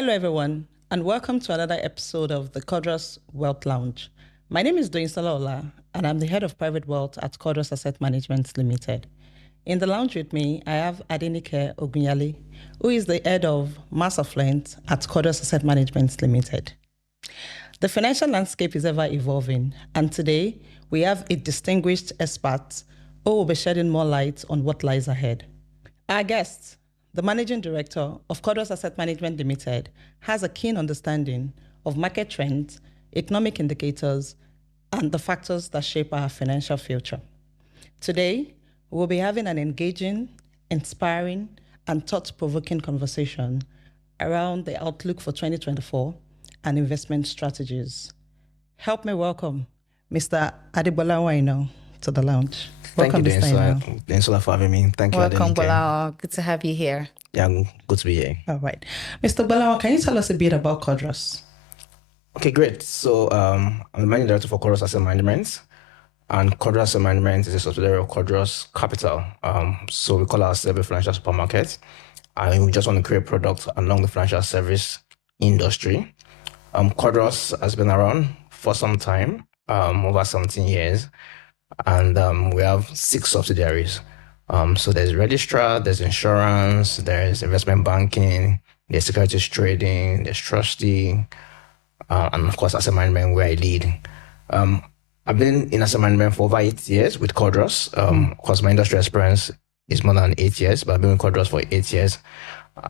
Hello, everyone, and welcome to another episode of the Cordros Wealth Lounge. My name is Doyinsala Ola, and I'm the head of private wealth at Cordros Asset Management Limited. In the lounge with me, I have Adenike Ogunyale, who is the head of mass affluent at Cordros Asset Management Limited. The financial landscape is ever evolving, and today we have a distinguished expert who will be shedding more light on what lies ahead. Our guest, the managing director of Cordros Asset Management Limited, has a keen understanding of market trends, economic indicators, and the factors that shape our financial future. Today, we'll be having an engaging, inspiring, and thought-provoking conversation around the outlook for 2024 and investment strategies. Help me welcome Mr. Adebola Waino to the lounge. Welcome, Thank you, Doyinsala, for having me. Thank you, Welcome, Adenike. Bolawa. Good to have you here. Yeah, good to be here. All right. Mr. Bolawa, can you tell us a bit about Cordros? Okay, great. So I'm the managing director for Cordros Asset Management, and Cordros Asset Management is a subsidiary of Cordros Capital. So we call ourselves a financial supermarket, and we just want to create products along the financial service industry. Cordros has been around for some time, over 17 years, and we have 6 subsidiaries. So there's registrar, there's insurance, there's investment banking, there's securities trading, there's trustee, and of course asset management, where I lead. I've been in asset management for over 8 years with Cordros. Of course, my industry experience is more than 8 years, but I've been with Cordros for 8 years.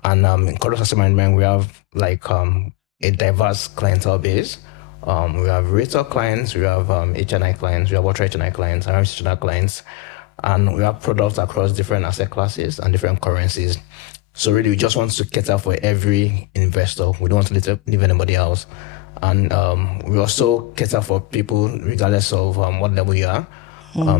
And in Cordros Asset Management, we have a diverse clientele base. We have retail clients, we have HNI clients, we have ultra HNI clients, and institutional clients, and we have products across different asset classes and different currencies. So really, we just want to cater for every investor. We don't want to leave anybody else. And we also cater for people regardless of what level you are.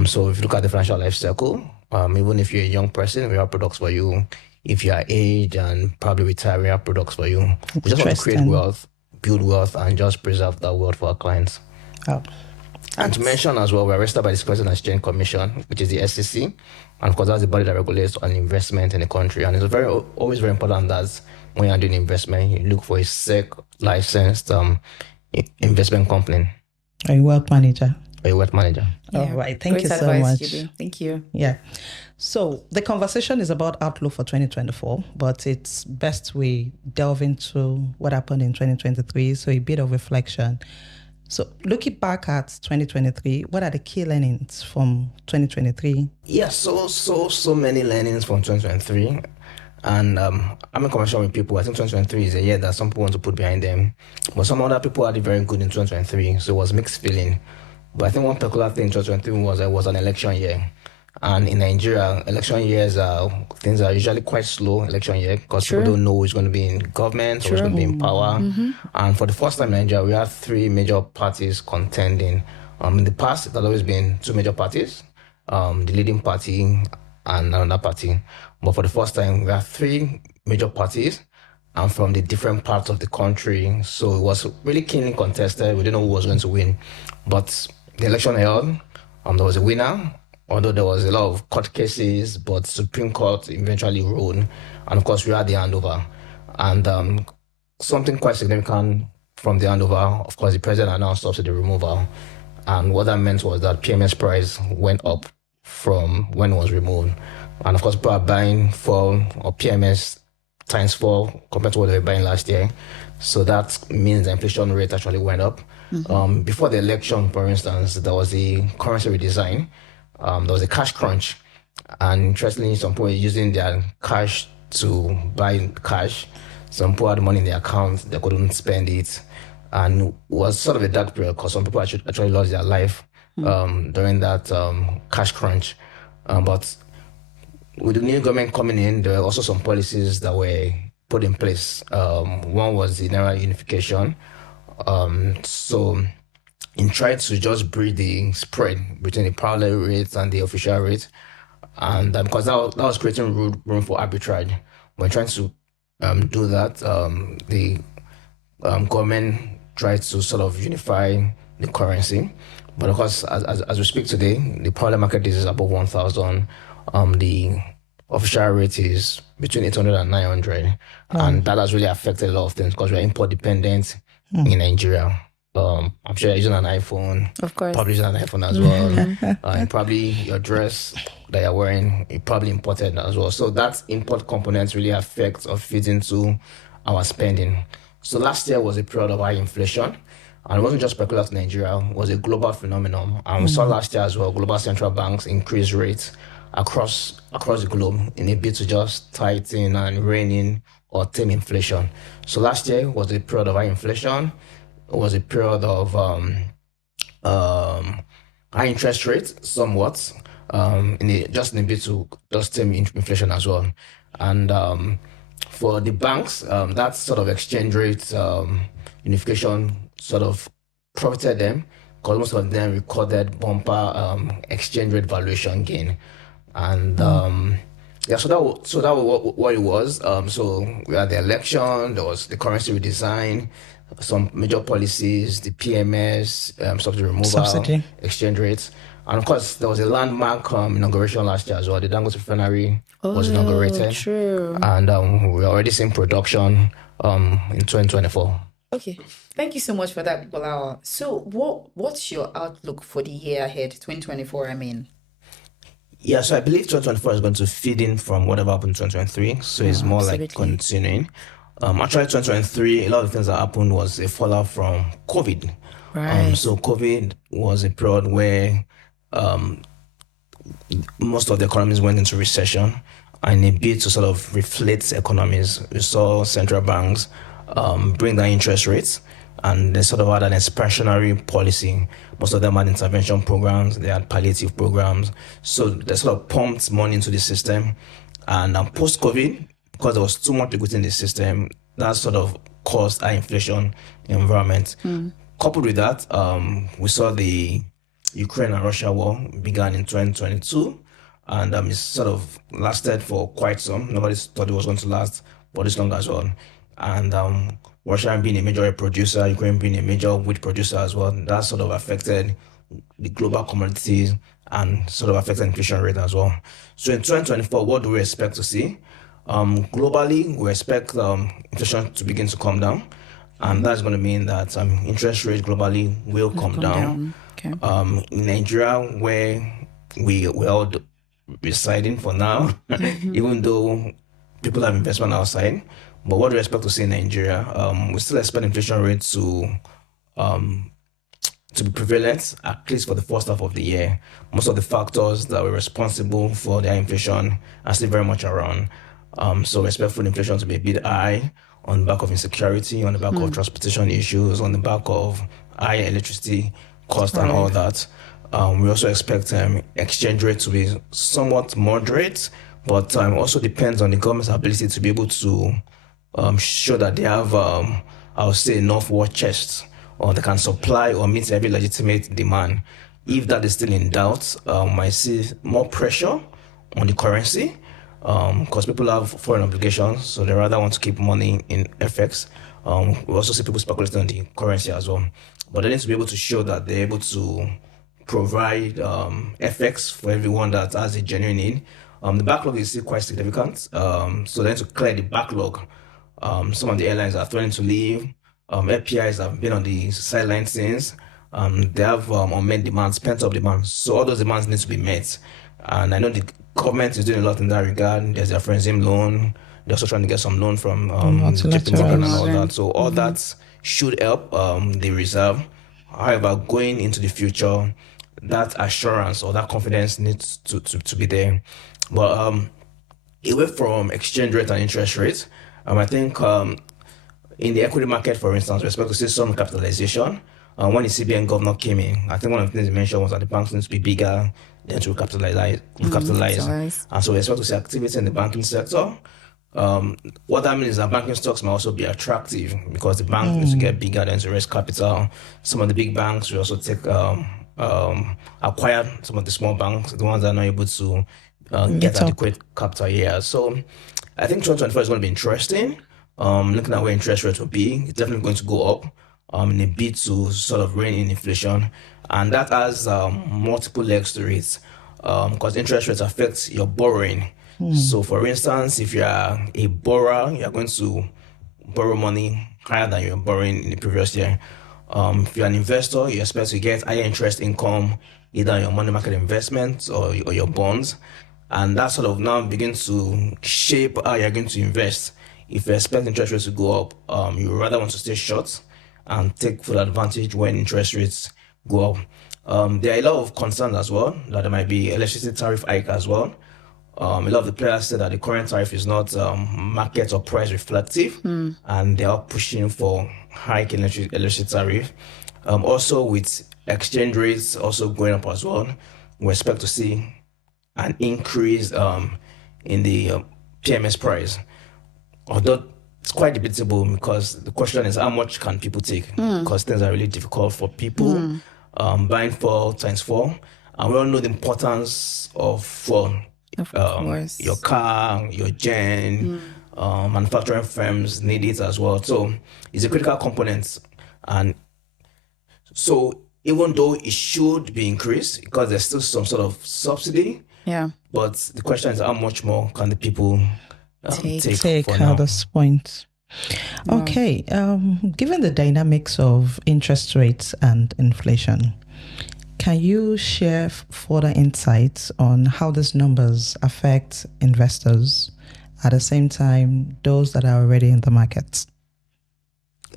So if you look at the financial life cycle, even if you're a young person, we have products for you. If you are aged and probably retired, we have products for you. We just want to create wealth, build wealth, and just preserve that wealth for our clients. Oh. And to mention as well, we're registered by the Securities and Exchange Commission, which is the SEC. And of course, that's the body that regulates on investment in the country. And it's always very important that when you're doing investment, you look for a SEC licensed investment company. Are you a wealth manager? Or a wealth manager. Yeah. All right. Thank Great you so advice, much. Julie. Thank you. Yeah. So the conversation is about outlook for 2024, but it's best we delve into what happened in 2023. So a bit of reflection. So looking back at 2023, what are the key learnings from 2023? Yeah, so many learnings from 2023. And I'm in conversation with people. I think 2023 is a year that some people want to put behind them, but some other people had it very good in 2023. So it was mixed feeling. But I think one particular thing in 2023 was it was an election year. And in Nigeria, election years things are usually quite slow election year because people don't know who's going to be in government or who's going to be in power. And for the first time in Nigeria, we have 3 major parties contending. In the past, it had always been 2 major parties, the leading party and another party. But for the first time, we have 3 major parties and from the different parts of the country. So it was really keenly contested. We didn't know who was going to win. But the election held, there was a winner. Although there was a lot of court cases, but Supreme Court eventually ruled. And of course, we had the handover. And something quite significant from the handover, of course, the president announced subsidy removal. And what that meant was that PMS price went up from when it was removed. And of course, people are buying for or PMS times 4 compared to what they were buying last year. So that means the inflation rate actually went up. Before the election, for instance, there was the currency redesign. There was a cash crunch, and interestingly, some people were using their cash to buy cash. Some people had money in their account, they couldn't spend it, and it was sort of a dark period because some people actually lost their life during that cash crunch. But with the new government coming in, there were also some policies that were put in place. One was the Naira unification. So in trying to just bridge the spread between the parallel rates and the official rate, and because that was creating room for arbitrage. When trying to do that, the government tried to sort of unify the currency. But of course, as we speak today, the parallel market is above 1,000. The official rate is between 800 and 900. And that has really affected a lot of things because we're import dependent in Nigeria. I'm sure you're using an iPhone. Of course. Probably using an iPhone as well. And probably your dress that you're wearing, you probably imported as well. So that import component really affects or feeds into our spending. So last year was a period of high inflation. And it wasn't just peculiar to Nigeria, it was a global phenomenon. And we saw last year as well, global central banks increase rates across the globe in a bid to just tighten and rein in or tame inflation. So last year was a period of high inflation. It was a period of high interest rates, somewhat, just in a bit to just tame inflation as well. And for the banks, that sort of exchange rate unification sort of profited them because most of them recorded bumper exchange rate valuation gain. And so that was what it was. So we had the election, there was the currency redesign, some major policies, the PMS, subsidy removal, exchange rates. And of course, there was a landmark inauguration last year as well. The Dangote refinery was inaugurated. True. And we're already seeing production in 2024. Okay. Thank you so much for that, Bolawa. So what's your outlook for the year ahead, 2024, I mean? Yeah, so I believe 2024 is going to feed in from whatever happened in 2023. So it's more like continuing. Actually, 2023, a lot of things that happened was a fallout from COVID. Right. So COVID was a period where most of the economies went into recession, and in a bid to sort of reflate economies, we saw central banks bring down interest rates, and they sort of had an expansionary policy. Most of them had intervention programs, they had palliative programs. So they sort of pumped money into the system. And post-COVID, because there was too much liquidity in the system, that sort of caused high inflation environment. Coupled with that, we saw the Ukraine and Russia war began in 2022, and it sort of lasted for quite some. Nobody thought it was going to last for this long as well. And Russia being a major producer, Ukraine being a major wheat producer as well, that sort of affected the global commodities and sort of affected inflation rate as well. So in 2024, what do we expect to see? Globally, we expect inflation to begin to come down, and that's going to mean that interest rates globally will come down. Okay. In Nigeria, where we're all residing for now, even though people have investment outside, but what do we expect to see in Nigeria? We still expect inflation rates to be prevalent, at least for the first half of the year. Most of the factors that were responsible for the high inflation are still very much around. So we expect food inflation to be a bit high on the back of insecurity, on the back of transportation issues, on the back of high electricity cost and all that. We also expect exchange rate to be somewhat moderate, but also depends on the government's ability to be able to show that they have, I would say, enough war chests, or they can supply or meet every legitimate demand. If that is still in doubt, I see more pressure on the currency, because people have foreign obligations, so they rather want to keep money in FX. We also see people speculating on the currency as well. But they need to be able to show that they're able to provide FX for everyone that has a genuine need. The backlog is still quite significant, so they need to clear the backlog. Some of the airlines are threatening to leave. FPIs have been on the sidelines since. They have unmet demands, pent-up demands. So all those demands need to be met. And I know the government is doing a lot in that regard. There's their Friendsim loan. They're also trying to get some loan from JP Morgan and all that. So all that should help the reserve. However, going into the future, that assurance or that confidence needs to be there. But away from exchange rate and interest rates, I think in the equity market, for instance, we expect to see some capitalization. When the CBN governor came in, I think one of the things he mentioned was that the banks need to be bigger than to recapitalize. And so we expect to see activity in the banking sector. What that means is that banking stocks may also be attractive because the bank needs to get bigger than to raise capital. Some of the big banks will also acquire some of the small banks, the ones that are not able to get adequate capital here. So I think 2024 is going to be interesting. Looking at where interest rates will be, it's definitely going to go up in a bid to sort of rein in inflation. And that has multiple legs to it because interest rates affect your borrowing. So, for instance, if you are a borrower, you are going to borrow money higher than you were borrowing in the previous year. If you're an investor, you expect to get higher interest income either on your money market investments or your bonds. And that sort of now begins to shape how you're going to invest. If you expect interest rates to go up, you rather want to stay short and take full advantage when interest rates go up. There are a lot of concerns as well that there might be electricity tariff hike as well. A lot of the players say that the current tariff is not market or price reflective, and they are pushing for hike in electricity tariff. Also, with exchange rates also going up as well, we expect to see an increase in the PMS price. Although it's quite debatable because the question is how much can people take? Because things are really difficult for people. Buying 4 times 4, and we all know the importance of 4. Your car, your gen, manufacturing firms need it as well. So it's a critical component. And so even though it should be increased because there's still some sort of subsidy, but the question is how much more can the people take for now? At this point. Okay, given the dynamics of interest rates and inflation, can you share further insights on how these numbers affect investors, at the same time, those that are already in the market?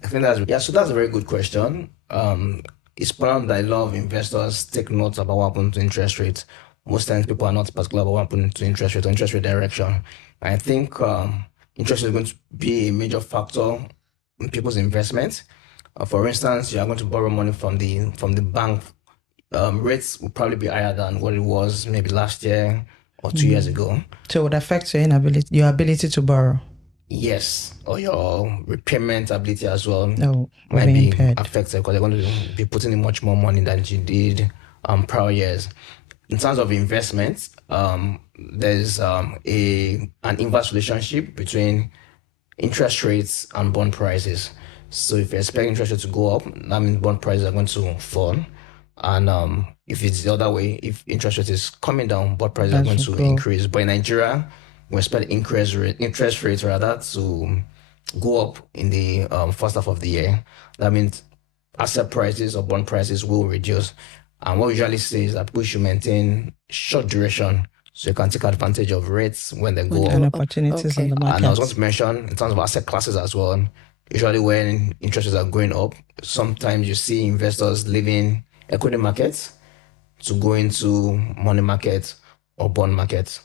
I think that's a very good question. It's important that a lot of investors take note about what happens to interest rates. Most times people are not particular about what happens to interest rate or interest rate direction. I think interest is going to be a major factor in people's investments. For instance, you are going to borrow money from the bank. Rates will probably be higher than what it was maybe last year or 2 years ago. So it would affect your ability to borrow? Yes, or your repayment ability as well might be impaired. Affected because they're going to be putting in much more money than you did prior years. In terms of investments, there's an inverse relationship between interest rates and bond prices. So if you expect interest rates to go up, that means bond prices are going to fall. And if it's the other way, if interest rate is coming down, bond prices are going to increase. But in Nigeria, we expect interest rates rather to go up in the first half of the year. That means asset prices or bond prices will reduce. And what we usually say is that people should maintain short duration so you can take advantage of rates when they go up. And opportunities in the market. And I was going to mention in terms of asset classes as well, usually when interest rates are going up, sometimes you see investors leaving equity markets to go into money markets or bond markets.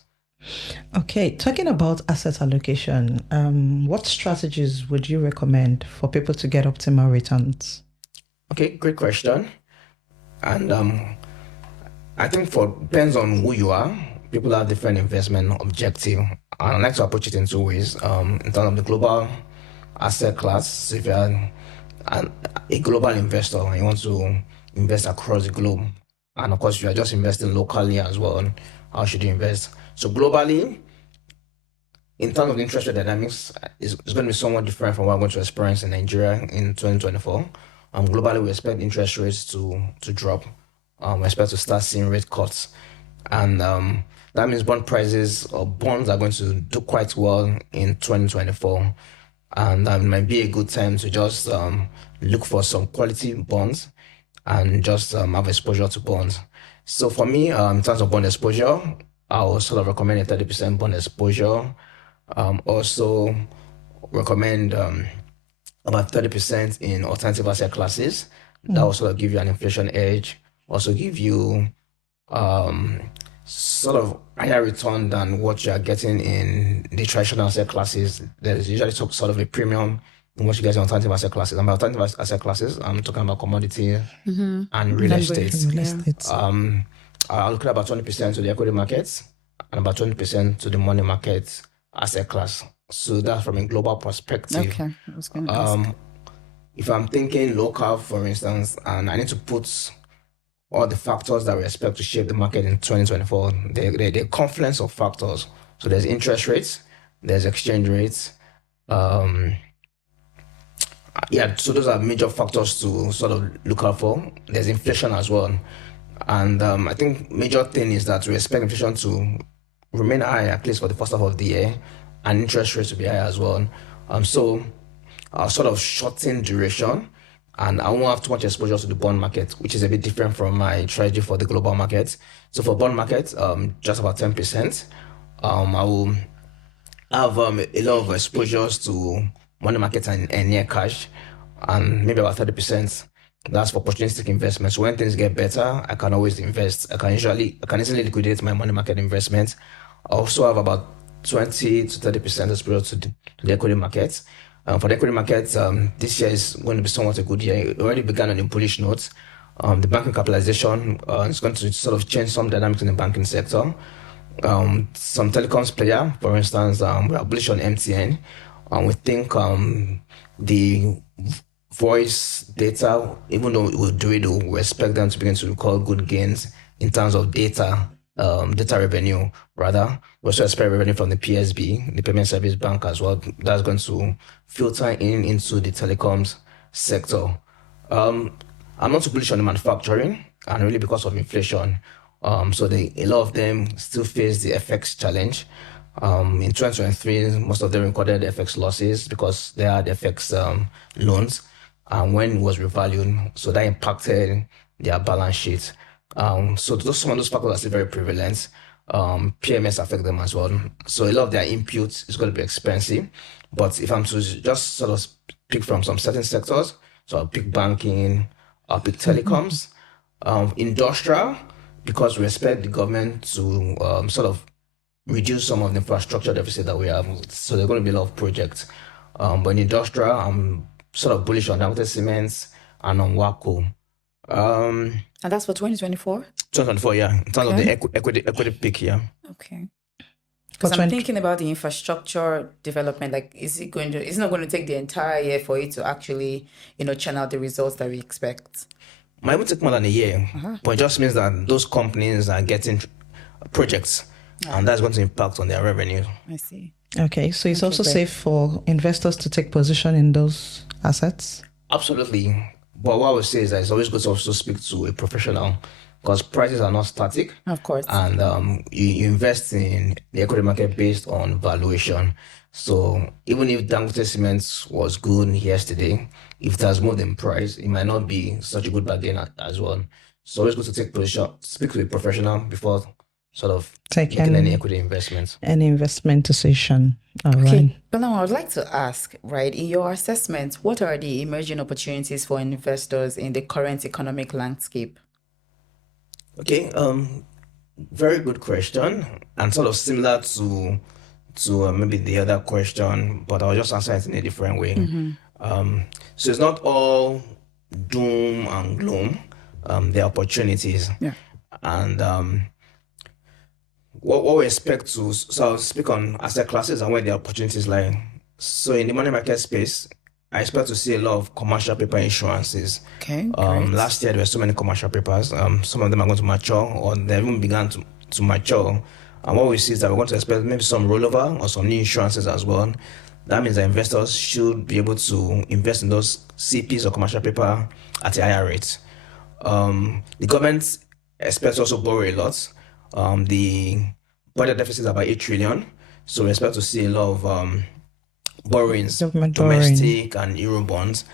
Okay, talking about asset allocation, what strategies would you recommend for people to get optimal returns? Okay, great question. And I think depends on who you are. People have different investment objective. And I like to approach it in 2 ways. In terms of the global asset class, so if you're a global investor and you want to invest across the globe, and of course, if you're just investing locally as well, how should you invest? So globally, in terms of the interest rate dynamics, it's going to be somewhat different from what we're going to experience in Nigeria in 2024. Globally, we expect interest rates to drop. We expect to start seeing rate cuts. And that means bond prices or bonds are going to do quite well in 2024. And it might be a good time to just look for some quality bonds and just have exposure to bonds. So for me, in terms of bond exposure, I would sort of recommend a 30% bond exposure. Also recommend about 30% in alternative asset classes. That will sort of give you an inflation edge, also give you sort of higher return than what you are getting in the traditional asset classes. There's usually sort of a premium in what you get in alternative asset classes. And by alternative asset classes, I'm talking about commodity and real estate. I'll look at about 20% to the equity markets and about 20% to the money market asset class. So that's from a global perspective. Okay, I was going to ask. If I'm thinking local, for instance, and I need to put all the factors that we expect to shape the market in 2024, the confluence of factors. So there's interest rates, there's exchange rates. So those are major factors to sort of look out for. There's inflation as well. And I think major thing is that we expect inflation to remain high at least for the first half of the year, and interest rates will be high as well. So I'll sort of shorten duration, and I won't have too much exposure to the bond market, which is a bit different from my strategy for the global market. So for bond market, just about 10%. I will have a lot of exposures to money market and near cash, and maybe about 30%. That's for opportunistic investments. When things get better, I can always invest. I can easily liquidate my money market investments. I also have about 20 to 30% exposure to the equity market. For the equity market, this year is going to be somewhat a good year. It already began on a bullish note. The banking capitalization is going to sort of change some dynamics in the banking sector. Some telecoms player, for instance, we are bullish on MTN. We think the voice data, even though it will dwindle, we expect them to begin to record good gains in terms of data revenue, rather. We also expect revenue from the PSB, the Payment Service Bank as well. That's going to filter into the telecoms sector. I'm not too bullish on the manufacturing, and really because of inflation. So a lot of them still face the FX challenge. In 2023, most of them recorded FX losses because they had FX loans, and when it was revalued, so that impacted their balance sheet. So some of those factors are still very prevalent. PMS affect them as well. So a lot of their inputs is going to be expensive. But if I'm to just sort of pick from some certain sectors, so I'll pick banking, I'll pick telecoms, industrial, because we expect the government to sort of reduce some of the infrastructure deficit that we have. So there are going to be a lot of projects. But in industrial, I'm sort of bullish on Dangote Cements and on Waco. And that's for 2024? 2024, yeah. In terms of the equity pick, yeah. Okay. Because I'm thinking about the infrastructure development. Like, it's not going to take the entire year for it to actually, churn out the results that we expect? Might even take more than a year. But it just means that those companies are getting projects, and that's going to impact on their revenue. I see. Okay, so it's also safe for investors to take position in those assets? Absolutely. But what I would say is that it's always good to also speak to a professional, because prices are not static. Of course. And you invest in the equity market based on valuation. So even if Dangote Cement was good yesterday, if it has moved in price, it might not be such a good bargain as well. So always good to take position, speak to a professional before sort of making any equity investments. Any investment decision. All right. Okay, but now I would like to ask, right, in your assessment, what are the emerging opportunities for investors in the current economic landscape? Okay, very good question, and sort of similar to maybe the other question, but I'll just answer it in a different way. So it's not all doom and gloom. There are opportunities. Yeah. And what we expect to, so I'll speak on asset classes and where the opportunities lie. So in the money market space, I expect to see a lot of commercial paper insurances. Okay, great. Last year there were so many commercial papers. Some of them are going to mature, or they even began to mature. And what we see is that we're going to expect maybe some rollover or some new insurances as well. That means that investors should be able to invest in those CPs or commercial paper at a higher rate. The government expects also borrow a lot. The budget deficit is about 8 trillion. So we expect to see a lot of borrowings, domestic and euro bonds.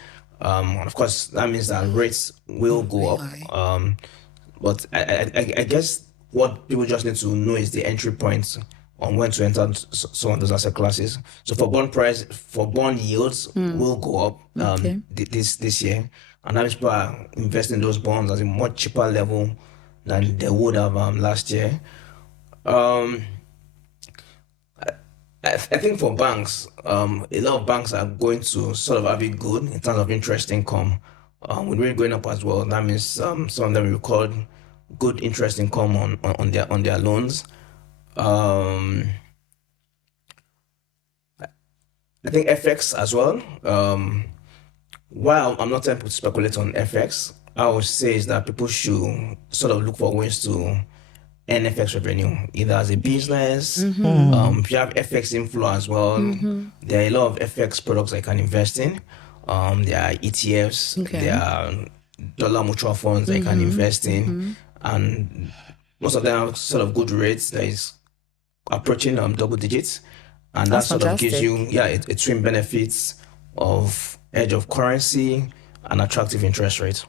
And of course, that means that rates will go up. But I guess what people just need to know is the entry points on when to enter some of those asset classes. So for bond yields will go up this year. And that means people are investing in those bonds at a much cheaper level than they would have last year. I think for banks, a lot of banks are going to sort of have it good in terms of interest income. With rate going up as well, that means some of them record good interest income on their loans. I think FX as well. While I'm not tempted to speculate on FX, I would say is that people should sort of look for ways to earn FX revenue, either as a business. If you have FX inflow as well, there are a lot of FX products that you can invest in. There are ETFs, there are dollar mutual funds that you can invest in, and most of them have sort of good rates. There is approaching double digits. And That's that sort of gives fantastic. you, a twin benefits of edge of currency and attractive interest rates.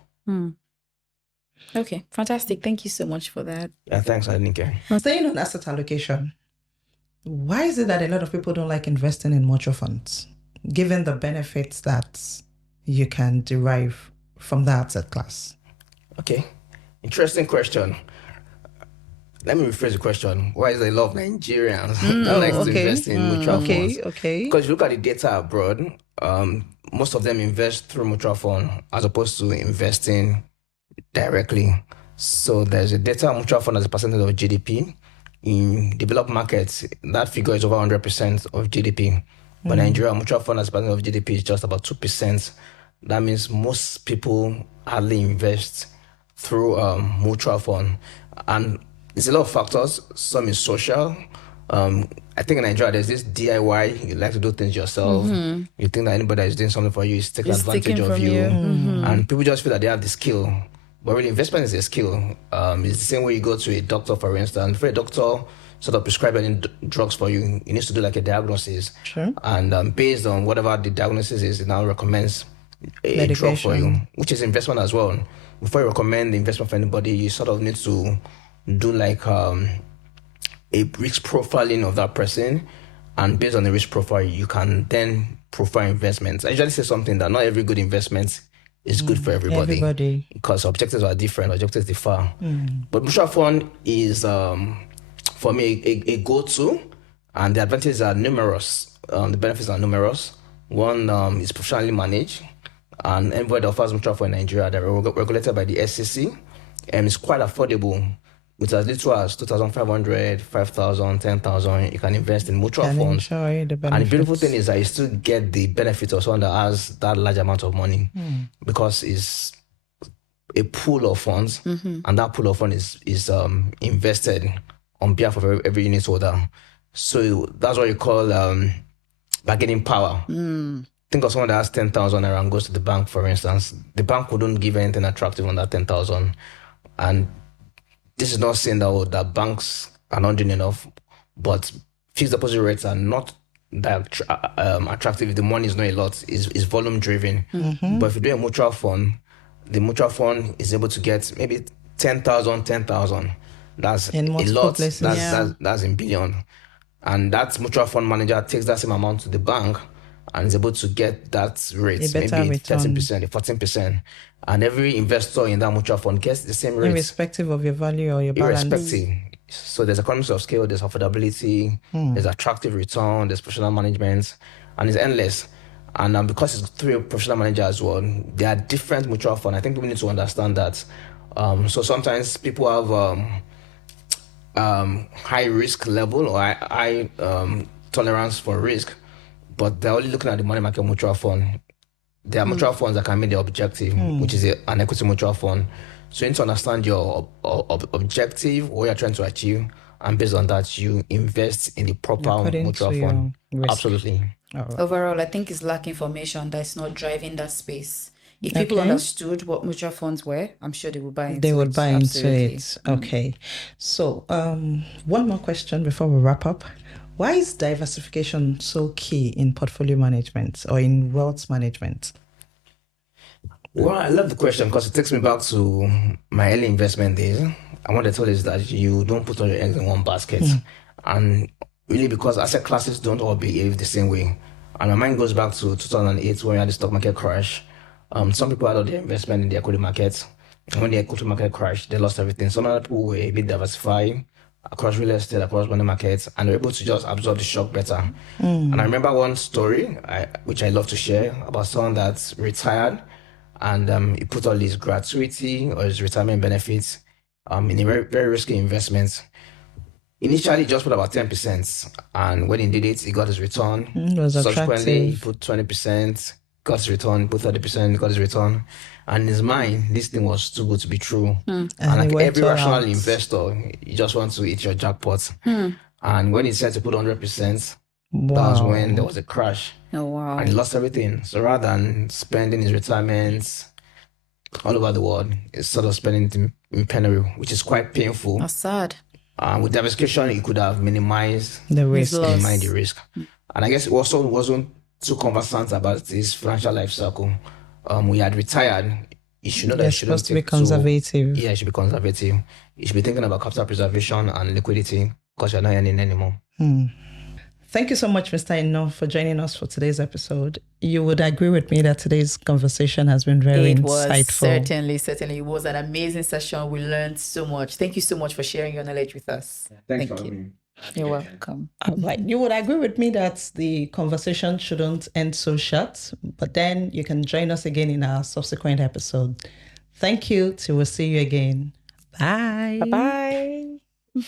Okay, fantastic. Thank you so much for that. Yeah, thanks, Adenike. Now, staying on asset allocation, why is it that a lot of people don't like investing in mutual funds, given the benefits that you can derive from that asset class? Okay, interesting question. Let me rephrase the question. Why is there a lot of Nigerians that like to invest in mutual funds? Okay. Because if you look at the data abroad, most of them invest through mutual fund as opposed to investing directly. So there's a data mutual fund as a percentage of GDP. In developed markets, that figure is over 100% of GDP. But Nigeria, mutual fund as a percentage of GDP is just about 2%. That means most people hardly invest through mutual fund. And there's a lot of factors. Some is social. I think in Nigeria, there's this DIY. You like to do things yourself. You think that anybody that is doing something for you is taking advantage of you. And people just feel that they have the skill. But really, investment is a skill. It's the same way you go to a doctor, for instance. For a doctor sort of prescribe any drugs for you, he needs to do like a diagnosis. Sure. And based on whatever the diagnosis is, it now recommends a drug for you, which is investment as well. Before you recommend the investment for anybody, you sort of need to do like a risk profiling of that person, and based on the risk profile, you can then profile investments. I usually say something that not every good investment is good for everybody because objectives are different, objectives differ. But mutual fund is, for me, a go-to, and the advantages are numerous. The benefits are numerous. One is professionally managed, and everybody that offers mutual fund in Nigeria, they're regulated by the SEC, and it's quite affordable. With as little as 2,500, 5,000, 10,000, you can invest in mutual funds. Enjoy the benefits. And the beautiful thing is that you still get the benefit of someone that has that large amount of money because it's a pool of funds, and that pool of funds is invested on behalf of every unit holder. So that's what you call bargaining power. Think of someone that has 10,000 and goes to the bank, for instance. The bank wouldn't give anything attractive on that 10,000. And this is not saying that banks are not doing enough, but fixed deposit rates are not that attractive. If the money is not a lot, is volume driven. But if you do a mutual fund, the mutual fund is able to get maybe 10,000. That's in a lot. Places. That's in billion. And that mutual fund manager takes that same amount to the bank and is able to get that rate, maybe 13%, 14%. And every investor in that mutual fund gets the same rate. Irrespective of your value or your balance. Irrespective. So there's economies of scale, there's affordability, there's attractive return, there's professional management, and it's endless. And because it's through a professional manager as well, there are different mutual funds. I think we need to understand that. So sometimes people have high risk level or high tolerance for risk, but they're only looking at the money market mutual fund. There are mutual funds that can meet the objective, which is an equity mutual fund. So you need to understand your objective, what you're trying to achieve, and based on that, you invest in the proper mutual fund. Absolutely. Right. Overall, I think it's lack information that's not driving that space. If people understood what mutual funds were, I'm sure they would buy into it. They would buy Absolutely. into it. Okay. So one more question before we wrap up. Why is diversification so key in portfolio management or in wealth management? Well, I love the question because it takes me back to my early investment days. And what I told is that you don't put all your eggs in one basket. And really because asset classes don't all behave the same way. And my mind goes back to 2008 when we had the stock market crash. Some people had all their investment in the equity market. And when the equity market crashed, they lost everything. Some other people were a bit diversified across real estate, across money markets, and they were able to just absorb the shock better. And I remember one story, which I love to share, about someone that's retired, and he put all his gratuity or his retirement benefits in a very, very risky investment. Initially, he just put about 10%, and when he did it, he got his return. It was Subsequently, he attractive. put 20%, got his return, put 30%, got his return. And in his mind, this thing was too good to be true. And like every rational investor, you just want to hit your jackpot. And when he said to put 100%, that was when there was a crash. Oh, wow. And he lost everything. So rather than spending his retirement all over the world, he's sort of spending it in penury, which is quite painful. That's sad. With diversification, you could have minimized The risk. minimize the risk. And I guess it also wasn't too conversant about this financial life cycle. We had retired. You should know that you shouldn't supposed to be conservative. you should be conservative. You should be thinking about capital preservation and liquidity because you're not earning anymore. Thank you so much, Mr. Ino, for joining us for today's episode. You would agree with me that today's conversation has been very insightful. Certainly. It was an amazing session. We learned so much. Thank you so much for sharing your knowledge with us. Thanks Thank for you. having me. You're welcome. All right. You would agree with me that the conversation shouldn't end so short, but then you can join us again in our subsequent episode. Thank you. Till we'll see you again. Bye. Bye-bye.